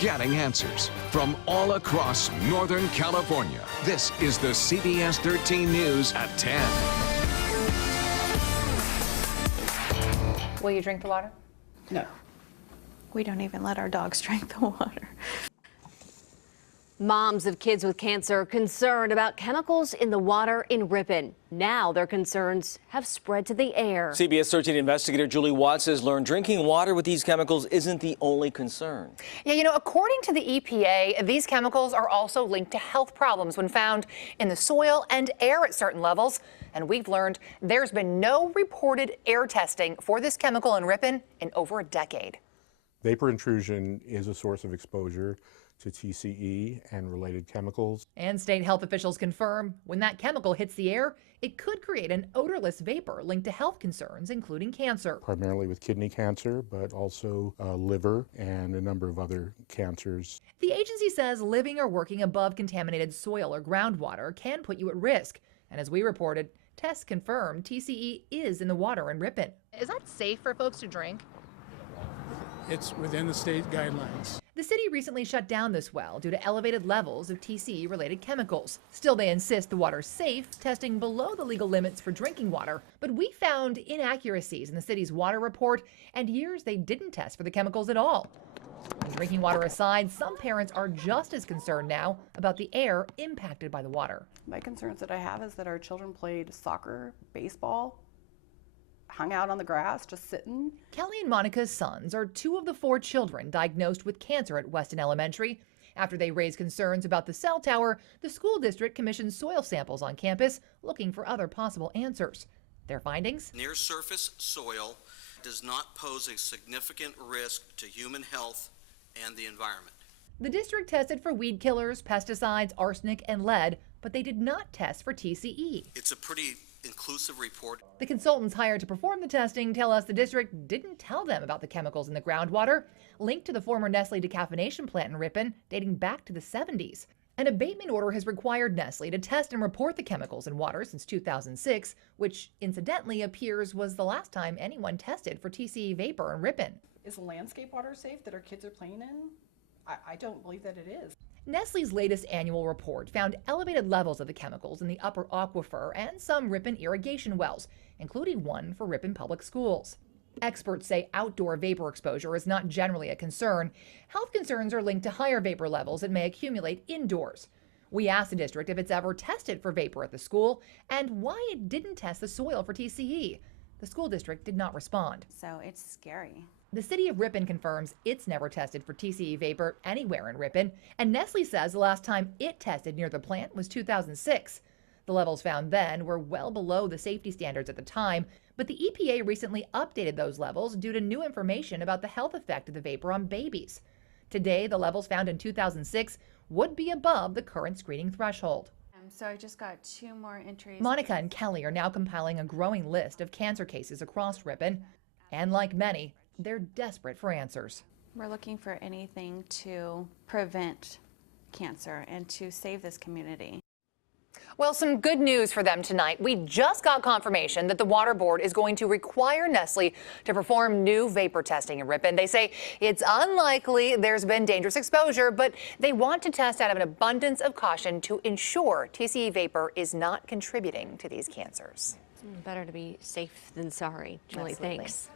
getting answers from all across Northern California. This is the CBS 13 News at 10. Will you drink the water? No. We don't even let our dogs drink the water. Moms of kids with cancer concerned about chemicals in the water in Ripon. Now their concerns have spread to the air. CBS 13 investigator Julie Watts has learned drinking water with these chemicals isn't the only concern. Yeah, according to the EPA, these chemicals are also linked to health problems when found in the soil and air at certain levels. And we've learned there's been no reported air testing for this chemical in Ripon in over a decade. Vapor intrusion is a source of exposure to TCE and related chemicals. And state health officials confirm when that chemical hits the air, it could create an odorless vapor linked to health concerns, including cancer. Primarily with kidney cancer, but also liver and a number of other cancers. The agency says living or working above contaminated soil or groundwater can put you at risk. And as we reported, tests confirm TCE is in the water in Ripon. Is that safe for folks to drink? It's within the state guidelines. The city recently shut down this well due to elevated levels of TCE-related chemicals. Still, they insist the water's safe, testing below the legal limits for drinking water. But we found inaccuracies in the city's water report and years they didn't test for the chemicals at all. And drinking water aside, some parents are just as concerned now about the air impacted by the water. My concerns that I have is that our children played soccer, baseball, hung out on the grass, just sitting. Kelly and Monica's sons are two of the 4 children diagnosed with cancer at Weston Elementary. After they raised concerns about the cell tower, the school district commissioned soil samples on campus, looking for other possible answers. Their findings? Near surface soil does not pose a significant risk to human health and the environment. The district tested for weed killers, pesticides, arsenic, and lead, but they did not test for TCE. It's a pretty inclusive report. The consultants hired to perform the testing tell us the district didn't tell them about the chemicals in the groundwater, linked to the former Nestle decaffeination plant in Ripon dating back to the 70s. An abatement order has required Nestle to test and report the chemicals in water since 2006, which incidentally appears was the last time anyone tested for TCE vapor in Ripon. Is landscape water safe that our kids are playing in? I don't believe that it is. Nestle's latest annual report found elevated levels of the chemicals in the upper aquifer and some Ripon irrigation wells, including one for Ripon Public Schools. Experts say outdoor vapor exposure is not generally a concern. Health concerns are linked to higher vapor levels that may accumulate indoors. We asked the district if it's ever tested for vapor at the school and why it didn't test the soil for TCE. The school district did not respond. So it's scary. The city of Ripon confirms it's never tested for TCE vapor anywhere in Ripon, and Nestle says the last time it tested near the plant was 2006. The levels found then were well below the safety standards at the time, but the EPA recently updated those levels due to new information about the health effect of the vapor on babies. Today, the levels found in 2006 would be above the current screening threshold. So I just got 2 more entries. Monica and Kelly are now compiling a growing list of cancer cases across Ripon, and like many, they're desperate for answers. We're looking for anything to prevent cancer and to save this community. Well, some good news for them tonight. We just got confirmation that the Water Board is going to require Nestle to perform new vapor testing in Ripon. They say it's unlikely there's been dangerous exposure, but they want to test out of an abundance of caution to ensure TCE vapor is not contributing to these cancers. Better to be safe than sorry. Julie, Absolutely. thanks.